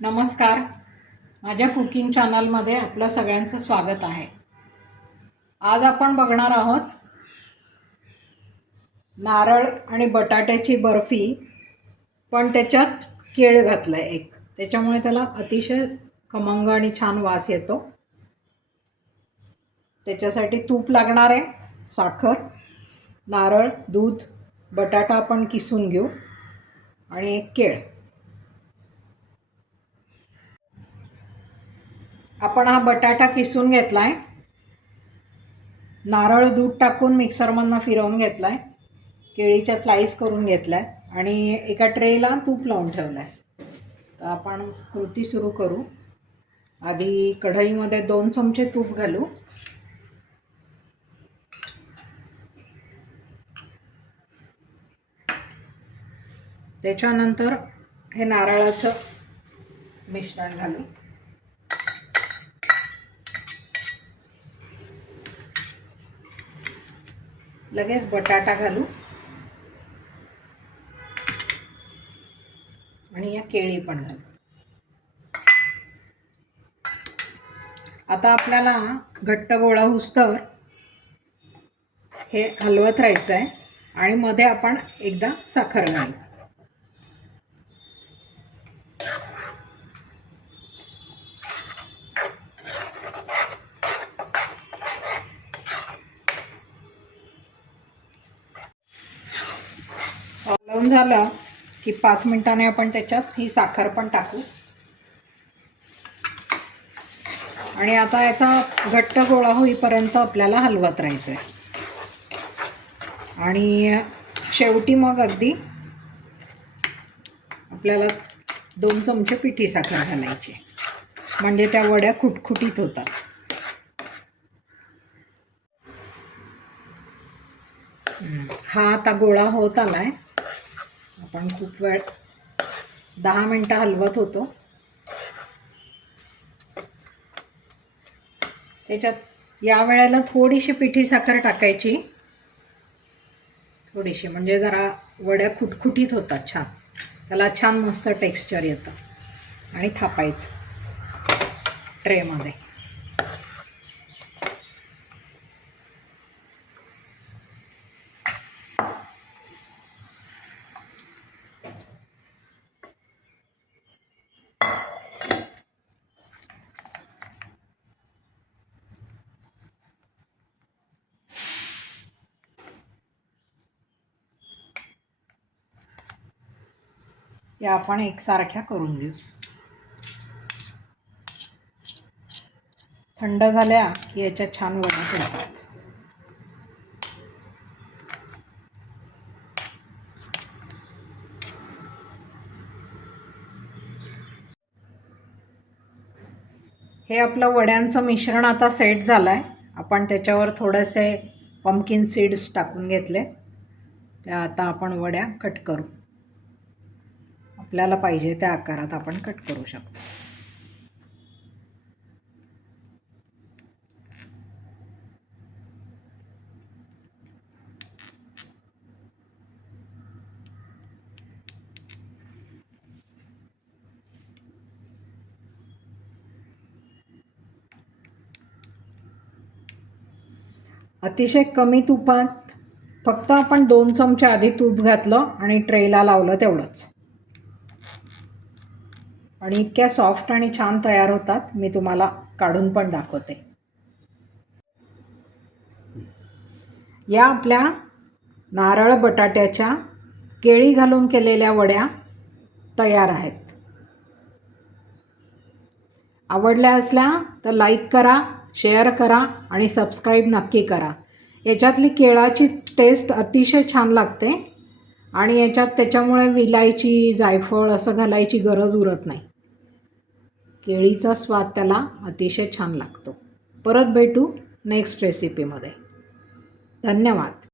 नमस्कार. माझ्या कुकिंग चॅनलमध्ये आपलं सगळ्यांचं स्वागत आहे. आज आपण बघणार आहोत नारळ आणि बटाट्याची बर्फी, पण त्याच्यात केळ घातलं आहे एक, त्याच्यामुळे त्याला अतिशय खमंग आणि छान वास येतो. त्याच्यासाठी तूप लागणार आहे, साखर, नारळ, दूध, बटाटा आपण किसून घेऊ आणि एक केळ. आपण हा बटाटा किसून घेतला आहे, नारळ दूध टाकून मिक्सरमधनं फिरवून घेतला आहे, केळीच्या स्लाईस करून घेतल्या आहे आणि एका ट्रेला तूप लावून ठेवलं आहे. तर आपण कृती सुरू करू. आधी कढईमध्ये 2 चमचे तूप घालू. त्याच्यानंतर हे नारळाचं मिश्रण घालू. लगेच बटाटा घालू आणि या केळी पण घालू. आता आपल्याला घट्ट गोळा होईस्तोवर हे हलवत राहायचं आहे आणि मध्ये आपण एकदा साखर घालू. हलवून झालं की 5 मिनिटांनी आपण त्याच्यात ही साखर पण टाकू आणि आता याचा घट्ट गोळा होईपर्यंत आपल्याला हलवत राहायचं आहे. आणि शेवटी मग अगदी आपल्याला 2 चमचे पिठी साखर घालायची, म्हणजे त्या वड्या खुटखुटीत होतात. हा आता गोळा होत आला आहे. आपण खूप वेळ 10 मिनटं हलवत होतो. त्याच्यात या वेळेला थोडीशी पिठी साखर टाकायची, थोडीशी, म्हणजे जरा वड्या खुटखुटीत होतात छान, त्याला छान मस्त टेक्स्चर येतं. आणि थापायचं ट्रेमध्ये. या आपण एकसारख्या करून घेऊ. थंड झाल्या की याच्या छान वड्या होतात. हे आपलं वड्यांचं मिश्रण आता सेट झालं आहे. आपण त्याच्यावर थोडेसे पंपकिन सीड्स टाकून घेतले. त्या आता आपण वड्या कट करू. आपल्याला पाहिजे त्या आकारात आपण कट करू शकतो. अतिशय कमी तुपात, फक्त आपण 2 चमचे आधी तूप घातलं आणि ट्रेला लावलं तेवढंच, आणि इतक्या सॉफ्ट आणि छान तयार होतात. मी तुम्हाला काढून पण दाखवते. या आपल्या नारळ बटाट्याच्या केळी घालून केलेल्या वड्या तयार आहेत. आवडल्या असल्या तर लाईक करा, शेअर करा आणि सबस्क्राईब नक्की करा. याच्यातली केळाची टेस्ट अतिशय छान लागते आणि याच्यात त्याच्यामुळे विलायची, जायफळ असं घालायची गरज उरत नाही. केळीचा स्वाद त्याला अतिशय छान लागतो. परत भेटू नेक्स्ट रेसिपीमध्ये. धन्यवाद.